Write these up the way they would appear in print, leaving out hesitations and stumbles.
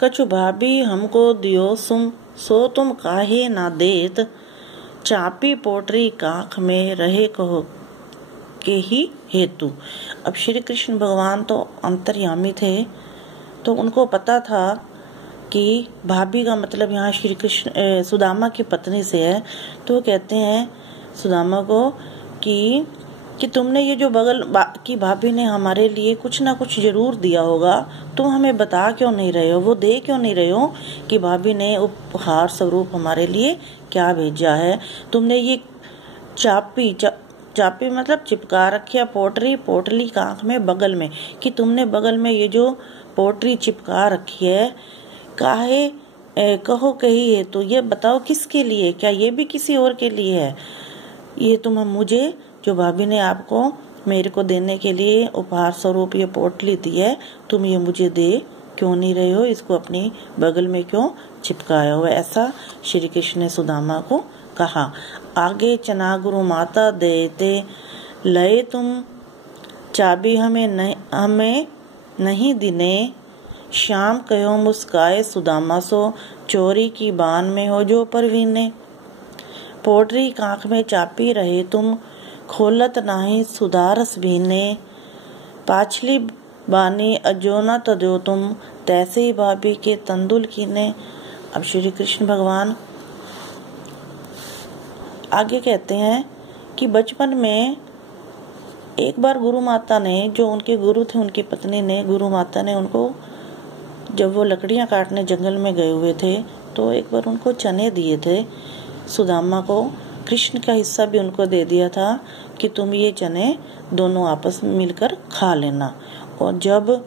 कछु भाभी हमको दियो सुम, सो तुम काहे ना देत, चापी पोटरी काख में रहे कहो के ही हेतु। अब श्री कृष्ण भगवान तो अंतर्यामी थे, तो उनको पता था कि भाभी का मतलब यहाँ श्री कृष्ण सुदामा की पत्नी से है। तो कहते हैं सुदामा को कि तुमने ये जो बगल की भाभी ने हमारे लिए कुछ ना कुछ जरूर दिया होगा, तुम हमें बता क्यों नहीं रहे हो, वो दे क्यों नहीं रहे हो कि भाभी ने उपहार स्वरूप हमारे लिए क्या भेजा है। तुमने ये चापी मतलब चिपका रखी है, पोटली का आंख में बगल में, कि तुमने बगल में ये जो पोटली चिपका रखी है, काहे कहो कही है, तो ये बताओ किसके लिए, क्या ये भी किसी और के लिए है। ये तुम मुझे जो भाभी ने आपको मेरे को देने के लिए उपहार स्वरूप ये पोटली दी है, तुम ये मुझे दे क्यों नहीं रहे हो, इसको अपनी बगल में क्यों चिपकाया हो। ऐसा श्री कृष्ण ने सुदामा को कहा। आगे चना गुरु माता देते लय तुम, चाबी हमें नहीं दिने, श्याम कहो मुस्काए सुदामा सो, चोरी की बान में हो जो परवीने। पोटरी कांख में चापी रहे तुम, खोलत नाही सुधारस भीने, पाछली बानी अजोना तजो तुम, तैसे ही भाभी के तंदुल कीने। अब श्री कृष्ण भगवान आगे कहते हैं कि बचपन में एक बार गुरु माता ने, जो उनके गुरु थे उनकी पत्नी ने, गुरु माता ने उनको, जब वो लकड़ियां काटने जंगल में गए हुए थे, तो एक बार उनको चने दिए थे। सुदामा को कृष्ण का हिस्सा भी उनको दे दिया था कि तुम ये चने दोनों आपस में मिलकर खा लेना। और जब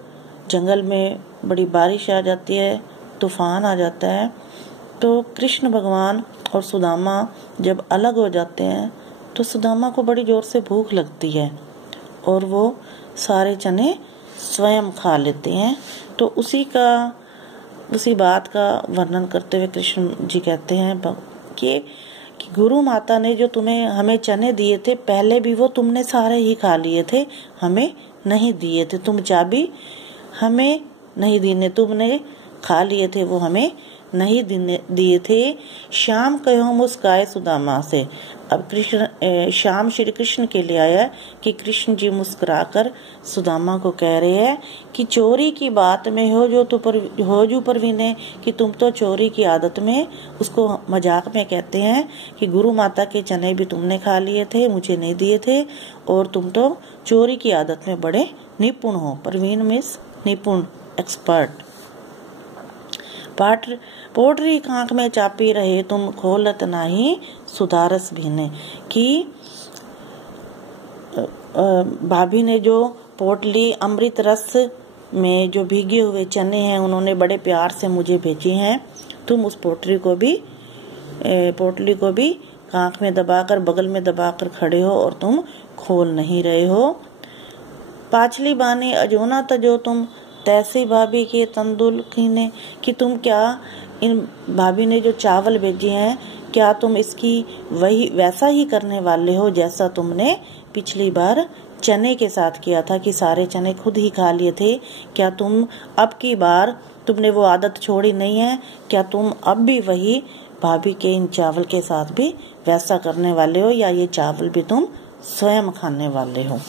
जंगल में बड़ी बारिश आ जाती है, तूफान आ जाता है, तो कृष्ण भगवान और सुदामा जब अलग हो जाते हैं, तो सुदामा को बड़ी जोर से भूख लगती है और वो सारे चने स्वयं खा लेते हैं। तो उसी बात का वर्णन करते हुए कृष्ण जी कहते हैं कि गुरु माता ने जो हमें चने दिए थे, पहले भी वो तुमने सारे ही खा लिए थे, हमें नहीं दिए थे। तुम चाबी हमें नहीं दिए, तुमने खा लिए थे, वो हमें नहीं दिए थे। श्याम कहो मुस्काए सुदामा से। अब श्याम श्री कृष्ण के लिए आया कि कृष्ण जी मुस्कुराकर सुदामा को कह रहे हैं कि चोरी की बात में हो जो परवीने, कि तुम तो चोरी की आदत में, उसको मजाक में कहते हैं कि गुरु माता के चने भी तुमने खा लिए थे, मुझे नहीं दिए थे, और तुम तो चोरी की आदत में बड़े निपुण हो। परवीन मीन्स निपुण, एक्सपर्ट। पोटरी आंख में चापी रहे तुम, खोलत नाही सुधारस भीने, कि भाभी ने जो पोटली अमृत रस में जो भीगे हुए चने हैं, उन्होंने बड़े प्यार से मुझे भेजे हैं, तुम उस पोटली को भी आंख में दबाकर, बगल में दबाकर खड़े हो और तुम खोल नहीं रहे हो। पाछली बाने अजोना तजो तुम, तैसे भाभी के तंदुल कीने, कि तुम क्या इन भाभी ने जो चावल भेजे हैं, क्या तुम इसकी वैसा ही करने वाले हो जैसा तुमने पिछली बार चने के साथ किया था, कि सारे चने खुद ही खा लिए थे। क्या तुम अब की बार तुमने वो आदत छोड़ी नहीं है, क्या तुम अब भी वही भाभी के इन चावल के साथ भी वैसा करने वाले हो, या ये चावल भी तुम स्वयं खाने वाले हो।